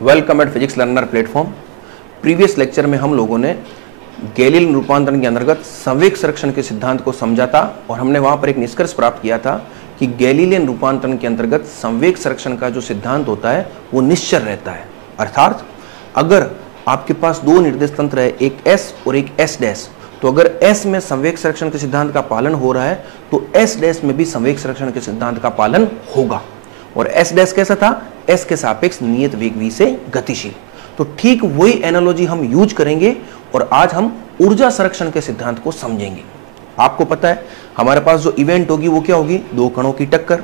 Welcome eight physics learner platform. Previous lecture में हम लोगों ने गैलीलियन रूपांतरण के अंतर्गत संवेग संरक्षण के सिद्धांत को समझा था और हमने वहां पर एक निष्कर्ष प्राप्त किया था कि गैलीलियन रूपांतरण के अंतर्गत संवेग संरक्षण का जो सिद्धांत होता है वो निश्चल रहता है। अर्थात अगर आपके पास दो निर्देश तंत्र है, एक S और एक S डैश, तो अगर S में संवेग संरक्षण के सिद्धांत का पालन हो रहा है तो S डैश में भी संवेग संरक्षण के सिद्धांत का पालन होगा। और S डैश कैसा था? S के सापेक्ष नियत वेग v से गतिशील। तो ठीक वही एनालॉजी हम यूज करेंगे और आज हम ऊर्जा संरक्षण के सिद्धांत को समझेंगे। आपको पता है हमारे पास जो इवेंट होगी वो क्या होगी? दो कणों की टक्कर।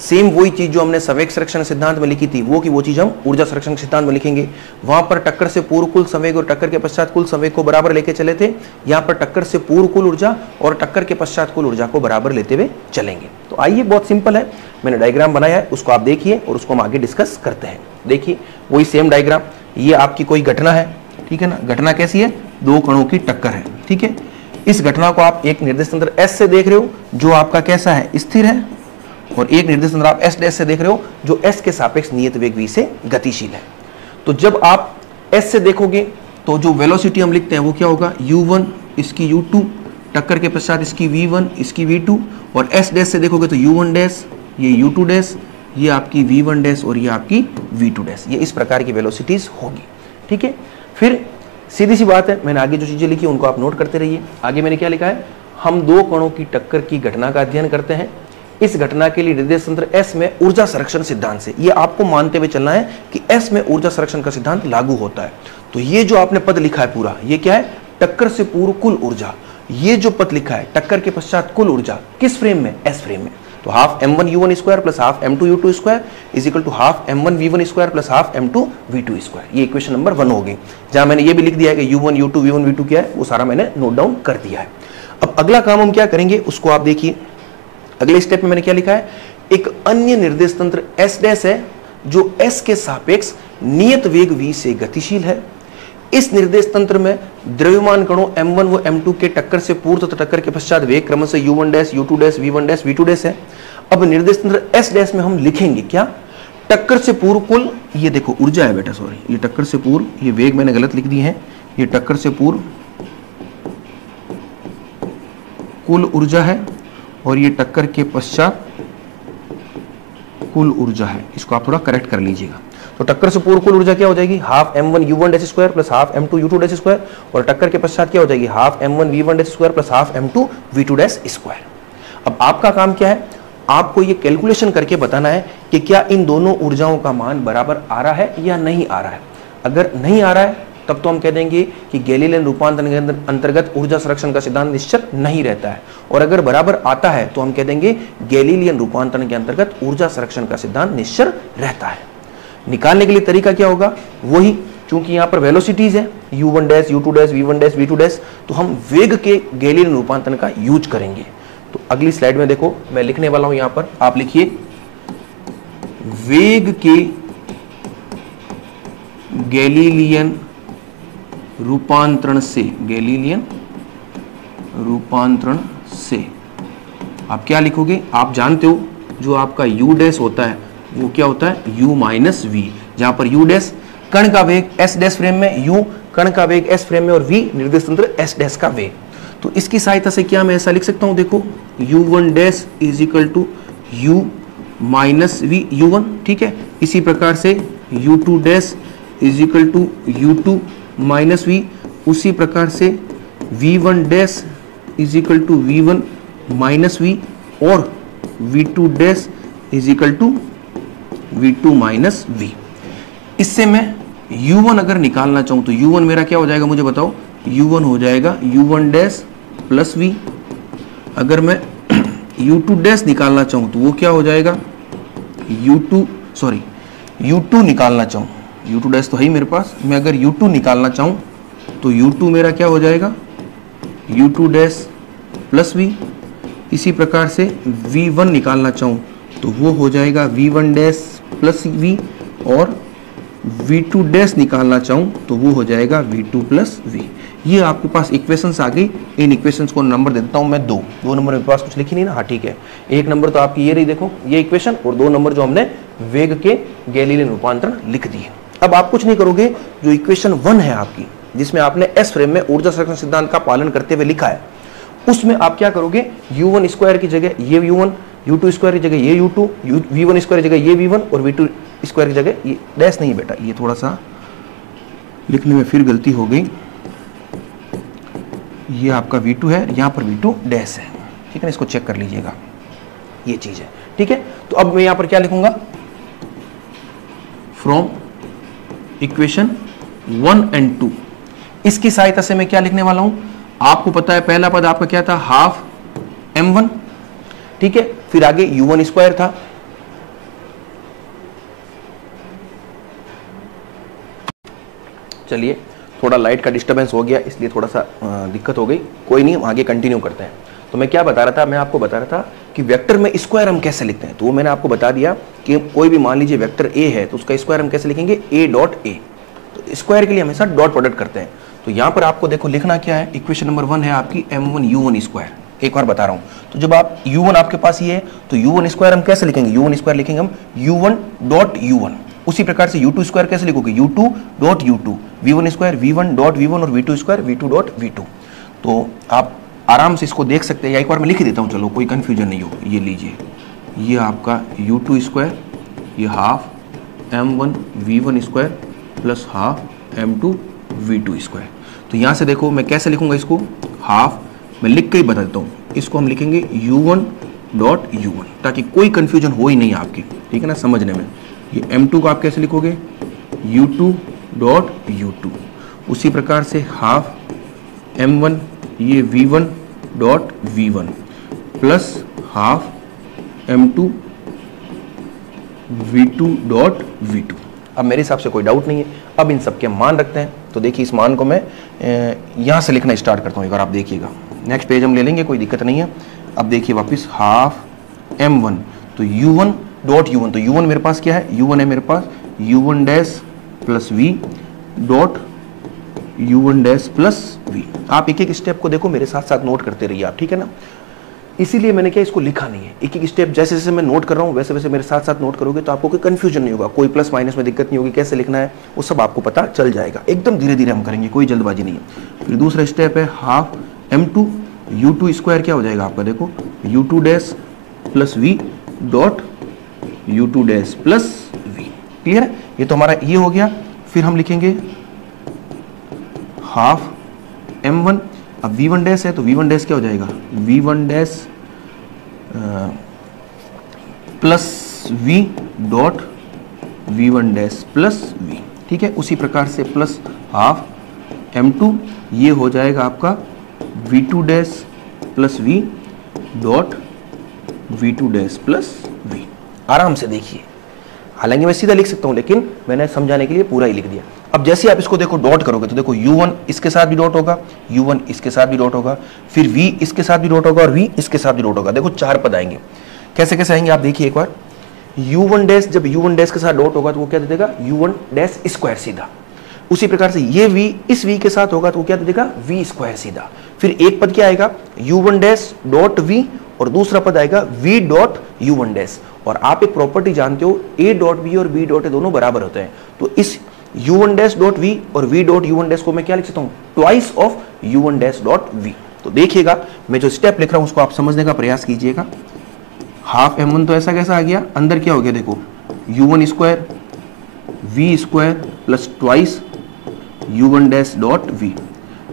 सेम वही चीज जो हमने संवेग संरक्षण सिद्धांत में लिखी थी वो चीज हम ऊर्जा संरक्षण सिद्धांत में लिखेंगे। वहां पर टक्कर से पूर्व कुल संवेग और टक्कर के पश्चात कुल संवेग को बराबर लेके चले थे। यहाँ पर टक्कर से पूर्व कुल ऊर्जा और टक्कर के पश्चात कुल ऊर्जा को बराबर लेते हुए चलेंगे। तो आइए, बहुत सिंपल है, मैंने डायग्राम बनाया है, उसको आप देखिए और उसको हम आगे डिस्कस करते हैं। देखिए वही सेम डायग्राम, ये आपकी कोई घटना है, ठीक है ना। घटना कैसी है? दो कणों की टक्कर है, ठीक है। इस घटना को आप एक निर्देश तंत्र S से देख रहे हो जो आपका कैसा है? स्थिर है, और एक निर्देश तंत्र आप S डैश से देख रहे हो जो S के सापेक्ष नियत वेग v से गतिशील है। तो जब आप S से देखोगे तो जो वेलोसिटी हम लिखते हैं वो क्या होगा? u1 इसकी u2, टक्कर के पश्चात इसकी v1 इसकी v2, और S डैश से देखोगे तो u1 डैश, ये u2 डैश, ये आपकी v1 डैश और ये आपकी v2 डैश। ये इस प्रकार की वेलोसिटीज होगी, ठीक है। फिर सीधी सी बात है, मैंने आगे जो चीजें लिखी उनको आप नोट करते रहिए। आगे मैंने क्या लिखा है? हम दो कणों की टक्कर की घटना का अध्ययन करते हैं। इस घटना के लिए निर्देश तंत्र S में ऊर्जा संरक्षण सिद्धांत से, ये आपको मानते हुए चलना है कि S में ऊर्जा संरक्षण का सिद्धांत लागू होता है। तो ये जो आपने पद लिखा है पूरा, ये क्या है? टक्कर से पूर्व कुल ऊर्जा। ये जो पद लिखा है टक्कर के पश्चात कुल ऊर्जा, किस फ्रेम में? S फ्रेम में। तो half m1 u1 square plus half m2 u2 square is equal to half m1 v1 square plus half m2 v2 square. ये इक्वेशन नंबर 1 हो गई, जहां मैंने ये भी लिख दिया है कि u1 u2 v1 v2 क्या है, वो सारा मैंने नोट डाउन कर दिया है। अब अगला काम हम क्या करेंगे उसको आप देखिए। अगले स्टेप में मैंने क्या लिखा है? एक अन्य निर्देश तंत्र S डैश है जो S के सापेक्ष नियत वेग v से गतिशील है। इस निर्देश तंत्र में द्रव्यमान कणों m1 व m2 के टक्कर से पूर्व तथा टक्कर के पश्चात वेग क्रमशः u1 dash, u2 dash, v1 dash, v2 dash है। अब निर्देश तंत्र S डैश में हम लिखेंगे क्या? टक्कर से पूर्व कुल, ये देखो ऊर्जा है बेटा, सॉरी, ये टक्कर से पूर्व, ये वेग मैंने गलत लिख दिए हैं, ये टक्कर से पूर्व कुल ऊर्जा है और ये टक्कर के पश्चात कुल ऊर्जा है। इसको आप थोड़ा करेक्ट कर लीजिएगा। तो टक्कर से पूर्व कुल ऊर्जा क्या हो जाएगी? Half m1 u1 dash square plus half m2 u2 dash square, और टक्कर के पश्चात क्या हो जाएगी? Half m1 v1 dash square plus half m2 v2 dash square. अब आपका काम क्या है? आपको ये कैलकुलेशन करके बताना है कि क्या इन दोनों ऊर्जाओं का मान बराबर आ रहा है या नहीं आ रहा है। अगर नहीं आ रहा है तब तो हम कह देंगे कि गैलीलियन रूपांतरण के अंतर्गत ऊर्जा संरक्षण का सिद्धांत निश्चल नहीं रहता है, और अगर बराबर आता है तो हम कह देंगे गैलीलियन रूपांतरण के अंतर्गत ऊर्जा संरक्षण का सिद्धांत निश्चल रहता है। निकालने के लिए तरीका क्या होगा? वही, क्योंकि यहाँ पर वेलोसिटीज है u1 dash, u2 dash, v1 dash, v2 dash, तो हम वेग के गैलीलियन रूपांतरण का यूज करेंगे। तो अगली स्लाइड में देखो मैं लिखने वाला हूं, यहां पर आप लिखिए वेग के गैलीलियन रूपांतरण से, गैलीलियन रूपांतरण से आप क्या लिखोगे? आप जानते हो जो आपका u डैश होता है वो क्या होता है? u माइनस v, जहां पर u डैश कण का वेग S डैश फ्रेम में, u कण का वेग S फ्रेम में, और v निर्देश तंत्र S डैश का वेग। तो इसकी सहायता से क्या मैं ऐसा लिख सकता हूं? देखो u1 dash is equal to u minus v u1, ठीक है। इसी प्रकार से u2 dash is equal to u2 minus v, उसी प्रकार से v1 dash is equal to v1 minus v, और v2 dash is equal to v2 minus v। इससे मैं u1 अगर निकालना चाहूं तो u1 मेरा क्या हो जाएगा? मुझे बताओ। u1 हो जाएगा u1 डैश प्लस v। अगर मैं u2 डैश निकालना चाहूं तो वो क्या हो जाएगा? u2 निकालना चाहूं, u2 डैश तो है ही मेरे पास, मैं अगर u2 निकालना चाहूं तो u2 मेरा क्या हो जाएगा? u2 dash plus v। इसी प्रकार से v1 निकालना चाहूं तो वो हो जाएगा v1 डैश प्लस v, और v2 डैश निकालना चाहूं तो वो हो जाएगा v2 प्लस v। ये आपके पास इक्वेशंस आ गई। इन इक्वेशंस को नंबर दे देता हूं मैं, दो नंबर मेरे पास कुछ लिखी नहीं ना, हाँ ठीक है। एक नंबर तो आपकी ये रही, देखो ये इक्वेशन, और 2 नंबर जो हमने वेग के गैलीलियन रूपांतरण लिख दिए। अब आप कुछ नहीं करोगे, जो इक्वेशन 1 है आपकी, जिसमें आपने एस फ्रेम में ऊर्जा संरक्षण सिद्धांत का पालन करते हुए लिखा है, उसमें आप क्या करोगे, u1 स्क्वायर की जगह ये u1, u2 स्क्वायर की जगह ये u2, v1 स्क्वायर की जगह ये v1 और v2 स्क्वायर की जगह ये डैश नहीं बेटा, ये थोड़ा सा लिखने में फिर गलती हो गई, ये आपका v2 है, यहां पर v2 डैश है, ठीक है ना, इसको चेक कर लीजिएगा, ये चीज है, ठीक है। तो अब मैं यहां पर क्या लिखूंगा, फ्रॉम इक्वेशन 1 एंड 2, इसकी सहायता से मैं क्या लिखने वाला हूं, आपको पता है पहला पद आपका क्या था, हाफ m1, ठीक है, फिर आगे u1 स्क्वायर था, चलिए थोड़ा लाइट का डिस्टरबेंस हो गया इसलिए थोड़ा सा दिक्कत हो गई, कोई नहीं, हम आगे कंटिन्यू करते हैं। तो मैं क्या बता रहा था, मैं आपको बता रहा था कि वेक्टर में स्क्वायर हम कैसे लिखते हैं, तो वो मैंने आपको बता दिया कि कोई भी मान लीजिए वेक्टर ए है तो उसका स्क्वायर हम कैसे लिखेंगे, a डॉट ए, तो स्क्वायर के लिए हमेशा डॉट प्रोडक्ट करते हैं। तो यहां पर आपको देखो लिखना क्या है, इक्वेशन नंबर 1 है आपकी m1 u1 स्क्वायर, एक बार बता रहा हूं, तो जब आप u1 आपके पास ये है तो u1 स्क्वायर हम कैसे लिखेंगे, u1 स्क्वायर लिखेंगे हम u1 डॉट u1, उसी प्रकार से u2 स्क्वायर कैसे लिखोगे, u2 dot u2, v1 square v1 dot v1 और v2 square v2 dot v2। तो आप आराम से इसको देख सकते हैं, या एक बार मैं लिख देता हूं, चलो कोई कंफ्यूजन नहीं हो, ये लीजिए, ये आपका u2 स्क्वायर, ये half m1 v1 square plus half m2 v2 square. तो यहां से देखो मैं कैसे लिखूंगा इसको, हाफ मैं लिख के ही बता देता हूं, इसको हम लिखेंगे u1 डॉट u1, ताकि कोई कंफ्यूजन हो ही नहीं आपकी, ठीक है ना, समझने में। ये m2 को आप कैसे लिखोगे, u2 डॉट u2, उसी प्रकार से हाफ m1 ये v1 dot v1 plus half m2 v2 dot v2। अब मेरे हिसाब से कोई डाउट नहीं है, अब इन सब के मान रखते हैं। तो देखिए इस मान को मैं यहाँ से लिखना स्टार्ट करता हूँ, एक बार आप देखिएगा, नेक्स्ट पेज हम ले लेंगे, कोई दिक्कत नहीं है। अब देखिए वापस हाफ m1, तो u1 डॉट u1, तो u1 मेरे पास क्या है, u1 है मेरे पास u1 dash plus v dot u1 dash plus v। आप एक एक स्टेप को देखो, मेरे साथ साथ नोट करते रहिए आप, ठीक है ना, इसीलिए मैंने क्या इसको लिखा नहीं है, एक एक स्टेप जैसे जैसे मैं नोट कर रहा हूँ वैसे वैसे मेरे साथ साथ नोट करोगे तो आपको कोई कंफ्यूजन नहीं होगा, कोई प्लस माइनस में दिक्कत नहीं होगी, कैसे लिखना है वो सब आपको पता चल जाएगा, एकदम धीरे धीरे हम करेंगे, कोई जल्दबाजी नहीं है। फिर दूसरा स्टेप है हाफ m2 u2 स्क्वायर, क्या हो जाएगा आपका, देखो u2 dash plus v dot u2 dash plus v, clear है, ये तो हमारा ये हो गया। फिर हम लिखेंगे हाफ m1, अब v1 डैश है तो v1 डैश क्या हो जाएगा, v1 dash plus v dot v1 dash plus v, ठीक है, उसी प्रकार से प्लस हाफ m2 ये हो जाएगा आपका v2 dash plus v dot v2 dash plus v। आराम से देखिए, हालांकि मैं सीधा लिख सकता हूं लेकिन मैंने समझाने के लिए पूरा ही लिख दिया। अब जैसे आप इसको देखो डॉट करोगे तो देखो u1 इसके साथ भी डॉट होगा, u1 इसके साथ भी डॉट होगा, फिर v इसके साथ भी डॉट होगा और v इसके साथ भी डॉट होगा। देखो 4 पद आएंगे, कैसे कैसे आएंगे आप देखिए एक बार। u1 डैश, जब u1 डैश के साथ डॉट होगा तो वो क्या दे देगा, u1 डैश स्क्वायर सीधा। उसी प्रकार से ये v इस v के साथ होगा तो वो क्या दे देगा, v स्क्वायर सीधा। फिर एक पद क्या आएगा, u1 डैश डॉट v और दूसरा पद आएगा v डॉट u1 डैश। और आप एक प्रॉपर्टी जानते हो, a डॉट v और b डॉट दोनों बराबर होते हैं, तो इस u1 डैश डॉट v और v डॉट u1 डैश को मैं क्या लिख सकता हूं, twice of u1 dash dot v। तो देखिएगा मैं जो स्टेप लिख रहा हूं उसको आप समझने का प्रयास कीजिएगा। हाफ m1 तो ऐसा कैसा आ गया, अंदर क्या हो गया देखो, u1 square v square plus twice u1 dash dot v।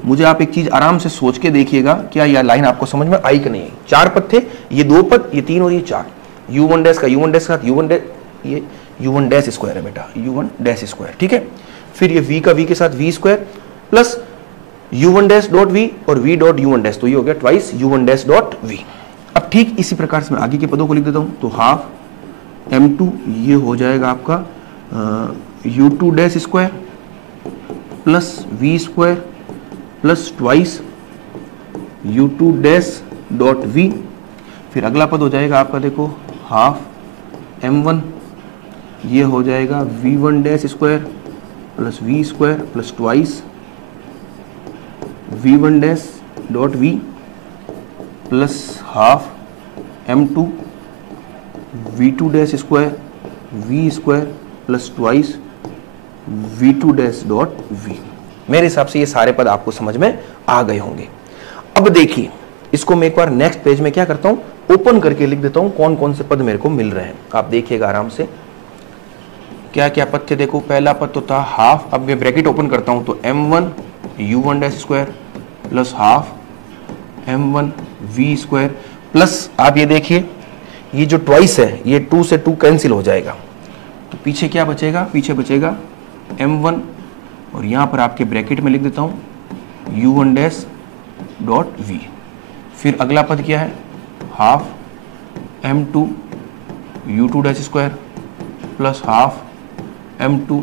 मुझे आप एक चीज आराम से सोच के देखिएगा, क्या यह लाइन आपको समझ में आई कि नहीं आई। 4 पद थे, ये 2 पद, ये 3 और ये 4, u1 डैश का u1 डैश के साथ u1 डैश, ये u1 डैश स्क्वायर है बेटा, u1 डैश स्क्वायर, ठीक है। फिर ये v का v के साथ v square plus u1 dash dot v और v डॉट u1 डैश, तो ये हो गया twice u1 dash dot v। अब ठीक इसी प्रकार से मैं आगे के पदों को लिख देता हूं, तो हाफ m2 ये हो जाएगा आपका u2 dash square plus v square plus twice u2 dash dot v। फिर अगला पद हो जाएगा आपका देखो हाफ m1 ये हो जाएगा v1 dash square plus v square plus twice v1 dash dot v plus half m2 v2 dash square v square plus twice v2 dash dot v। मेरे हिसाब से ये सारे पद आपको समझ में आ गए होंगे। अब देखिए इसको मैं एक बार नेक्स्ट पेज में क्या करता हूं, ओपन करके लिख देता हूं कौन कौन से पद मेरे को मिल रहे हैं। आप देखिएगा आराम से क्या क्या पद थे। देखो पहला पद तो था हाफ, अब मैं ब्रैकेट ओपन करता हूं तो m1 u1 dash square plus half m1 v square plus, आप ये देखिए ये जो ट्वाइस है ये 2 से 2 कैंसिल हो जाएगा, तो पीछे क्या बचेगा, पीछे बचेगा m1 और यहां पर आपके ब्रैकेट में लिख देता हूं u1 डैश डॉट v। फिर अगला पद क्या है, half m2 u2 dash square plus half m2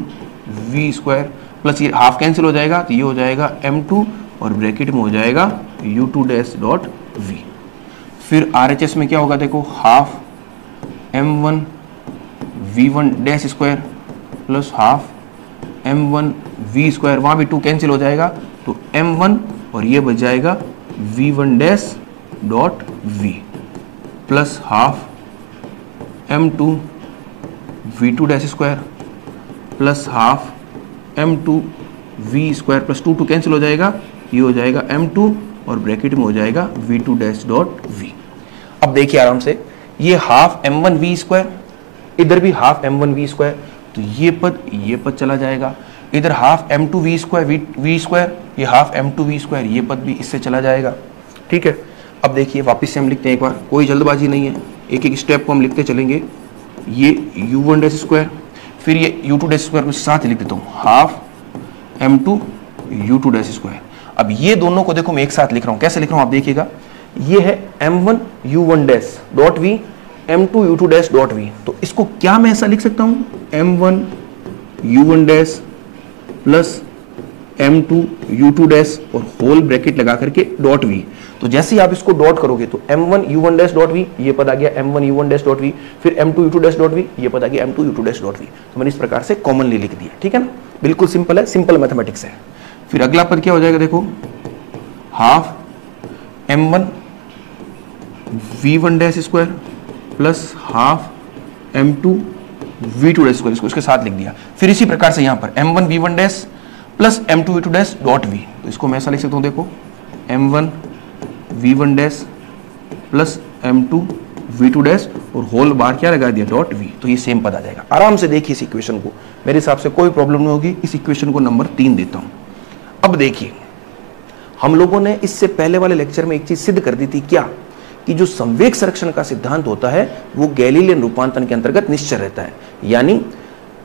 v square plus ये हाफ कैंसिल हो जाएगा तो ये हो जाएगा m2 और ब्रैकेट में हो जाएगा u2 डैश डॉट v। फिर RHS में क्या होगा, देखो half m1 v1 dash square plus half m1 v square, वहां भी 2 कैंसिल हो जाएगा तो m1 और ये बच जाएगा v1 dash dot v plus half m2 v2 dash square plus half m2 v square plus 2 cancel हो जाएगा, ये हो जाएगा m2 और ब्रैकेट में हो जाएगा v2 डैश डॉट v। अब देखिए आराम से ये हाफ m1 v स्क्वायर, इधर भी हाफ m1 v स्क्वायर, तो ये पद चला जाएगा, इधर half m2 v square v square, ये हाफ m2 v स्क्वायर, ये पद भी इससे चला जाएगा। ठीक है, अब देखिए वापस से हम लिखते हैं एक बार, कोई जल्दबाजी नहीं है, एक एक स्टेप को हम लिखते चलेंगे। ये u1 डैश स्क्वायर, फिर ये u2 डैश स्क्वायर को साथ लिख देता हूँ, half m2 u2 dash square. अब ये दोनों को देखो मैं एक साथ लिख रहा हूँ, कैसे लिख रहा हूँ आप देखिएगा, ये है m1 u1 dash dot v m2 u2 dash dot v, तो इसको क्या मैं ऐसा लिख सकता हूँ, m1 u1 dash plus m2 u2 dash और होल ब्रैकेट लगा करके डॉट v। तो जैसे ही आप इसको डॉट करोगे तो m1 u1 dash dot v, ये पद आ गया m1 u1 dash dot v, फिर m2 u2 dash dot v, ये पद आ गया m2 u2 dash dot v। तो मैंने इस प्रकार से कॉमनली लिख दिया, ठीक है ना, बिल्कुल सिंपल है, सिंपल मैथमेटिक्स है। फिर अगला पद क्या हो जाएगा, देखो half m1 v1 dash square plus half m2 v2 dash square, इसको इसके साथ लिख दिया। फिर इसी प्रकार से यहाँ पर m1 v1 dash plus m2 v2 dash dot v, तो इसको मैं ऐसा लिख सकता हूँ, देखो m1 v1 dash plus m2 v2 dash और होल बार क्या लगा दिया, डॉट v, तो ये सेम पद आ जाएगा। आराम से देखिए इस इक्वेशन को, मेरे हिसाब से कोई प्रॉब्लम नहीं होगी। इस इक्वेशन को नंबर 3 देता हूँ। अब देखिए हम लोगों ने इससे पहले वाले लेक्चर में एक चीज सिद्ध कर दी थी, क्या कि जो संवेग संरक्षण का सिद्धांत होता है वो गैलीलियन रूपांतरण के अंतर्गत निश्चय रहता है। यानी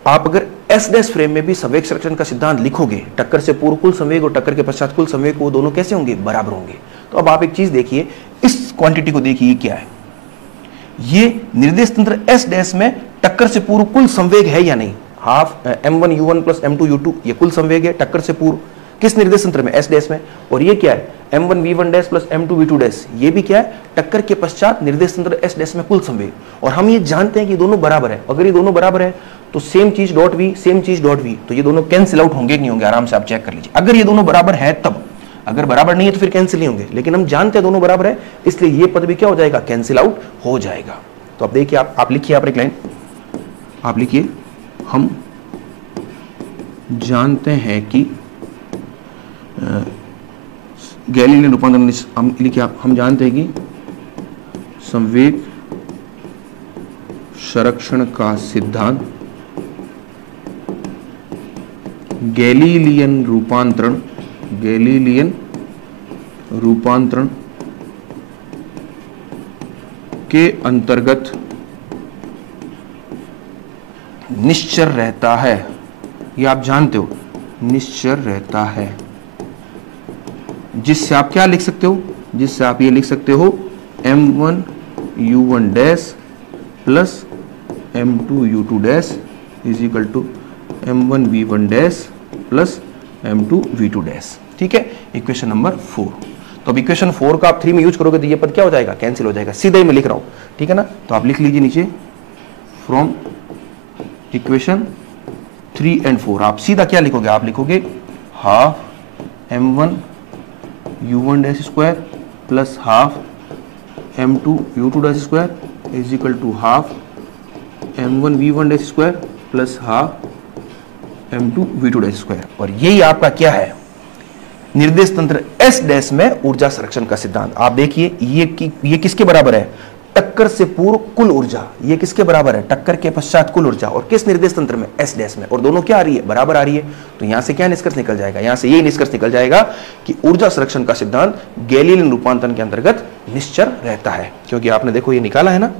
आप अगर एस डैश फ्रेम में भी संवेग संरक्षण का सिद्धांत लिखोगे, टक्कर से पूर्व कुल संवेग और टक्कर के पश्चात कुल संवेग, वो दोनों कैसे होंगे, बराबर होंगे। तो अब आप एक चीज देखिए, इस क्वांटिटी को देखिए, ये क्या है, ये निर्देश तंत्र एस डैश में टक्कर से पूर्व कुल संवेग है या नहीं, half m1 u1 plus m2 u2, ये कुल संवेग है टक्कर से पूर्व, किस निर्देश तंत्र में, एस डैश में। और ये क्या है, m1 v1 dash plus m2 v2 dash, ये भी क्या है, टक्कर के पश्चात निर्देश तंत्र एस डैश में कुल संवेग। और हम ये जानते हैं कि दोनों बराबर है, अगर ये दोनों बराबर है तो सेम चीज डॉट v, सेम चीज डॉट v, तो ये दोनों कैंसिल आउट होंगे कि नहीं होंगे, आराम से आप चेक कर लीजिए। अगर ये दोनों बराबर है तब, अगर बराबर नहीं है तो फिर कैंसिल नहीं होंगे, लेकिन हम जानते हैं दोनों बराबर है, इसलिए ये पद भी क्या हो जाएगा, कैंसिल आउट हो जाएगा। तो अब देखिए आप लिखिए, आप एक लाइन आप लिखिए, हम जानते हैं कि गैलीलियन रूपांतरण, हम लिखिए आप, हम जानते हैं कि संवेग संरक्षण का सिद्धांत गैलीलियन रूपांतरण के अंतर्गत निश्चर रहता है। ये आप जानते हो, निश्चर रहता है, जिससे आप क्या लिख सकते हो, जिससे आप ये लिख सकते हो m1 u1 dash plus m2 u2 dash is equal to m1 v1 dash plus m2 v2 dash. ठीक है, इक्वेशन नंबर 4। तो अब इक्वेशन 4 का आप 3 में यूज करोगे तो ये पद क्या हो जाएगा, कैंसिल हो जाएगा, सीधा ही मैं लिख रहा हूं, ठीक है ना। तो आप लिख लीजिए नीचे, फ्रॉम इक्वेशन 3 and 4 आप सीधा क्या लिखोगे, आप लिखोगे half m1 u1 dash square plus half m2 u2 dash square is equal to half m1 v1 dash square plus half m2v2 square. और यही आपका क्या है, निर्देश तंत्र S डैश में ऊर्जा संरक्षण का सिद्धांत। आप देखिए ये किसके बराबर है, टक्कर से पूर्व कुल ऊर्जा। ये किसके बराबर है, टक्कर के पश्चात कुल ऊर्जा। और किस निर्देश तंत्र में, S डैश में। और दोनों क्या आ रही है, बराबर आ रही है। तो यहां से क्या निष्कर्ष निकल जाएगा, यहां से यही निष्कर्ष निकल जाएगा कि ऊर्जा संरक्षण का सिद्धांत गैलीलियन रूपांतरण के अंतर्गत निश्चर रहता है। क्योंकि आपने देखो ये निकाला है ना,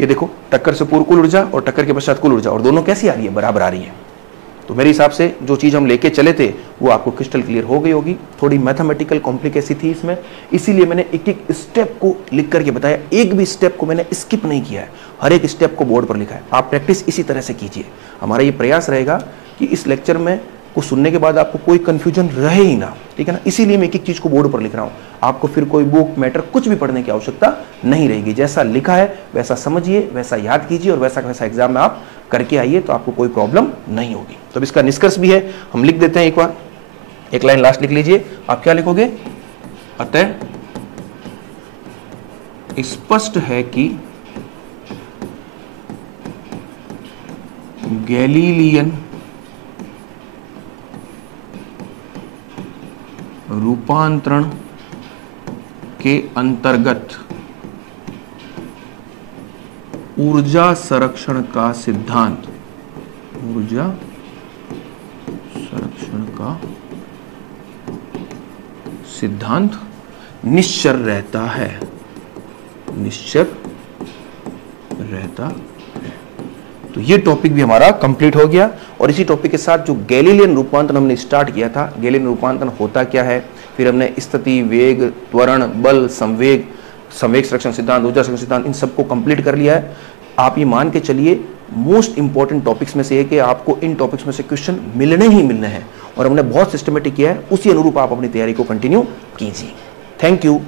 ये देखो टक्कर से पूर्व कुल ऊर्जा और टक्कर के पश्चात कुल ऊर्जा, और दोनों कैसी आ रही है, बराबर आ रही है। तो मेरे हिसाब से जो चीज हम लेके चले थे वो आपको क्रिस्टल क्लियर हो गई होगी। थोड़ी मैथमेटिकल कॉम्प्लिकेसी थी इसमें, इसीलिए मैंने एक एक स्टेप को लिख करके बताया। एक भी स्टेप को मैंने स्किप नहीं किया है, हर एक स्टेप को बोर्ड पर लिखा है। आप प्रैक्टिस इसी तरह से कीजिए। हमारा ये प्रयास रहेगा कि इस लेक्चर में को सुनने के बाद आपको कोई कंफ्यूजन रहे ही ना, ठीक है ना। इसीलिए मैं एक एक चीज को बोर्ड पर लिख रहा हूं। आपको फिर कोई बुक मैटर कुछ भी पढ़ने की आवश्यकता नहीं रहेगी। जैसा लिखा है वैसा समझिए, वैसा याद कीजिए और वैसा वैसा एग्जाम में आप करके आइए, तो आपको कोई प्रॉब्लम नहीं होगी। तो इसका निष्कर्ष भी है, हम लिख देते हैं एक बार, एक लाइन लास्ट लिख लीजिए। आप क्या लिखोगे, अतः स्पष्ट है कि गैलीलियन रूपांतरण के अंतर्गत ऊर्जा संरक्षण का सिद्धांत, ऊर्जा संरक्षण का सिद्धांत निश्चर रहता है, निश्चर रहता है। तो ये टॉपिक भी हमारा कंप्लीट हो गया। और इसी टॉपिक के साथ जो गैलीलियन रूपांतरण हमने स्टार्ट किया था, गैलीलियन रूपांतरण होता क्या है, फिर हमने स्थिति, वेग, त्वरण, बल, संवेग, संवेग संरक्षण सिद्धांत, ऊर्जा संरक्षण सिद्धांत, इन सबको कंप्लीट कर लिया है। आप ये मान के चलिए मोस्ट इंपॉर्टेंट टॉपिक्स में से है कि आपको इन टॉपिक्स में से क्वेश्चन मिलने ही मिलने हैं, और हमने बहुत सिस्टमेटिक किया है। उसी अनुरूप आप अपनी तैयारी को कंटिन्यू कीजिए। Thank you.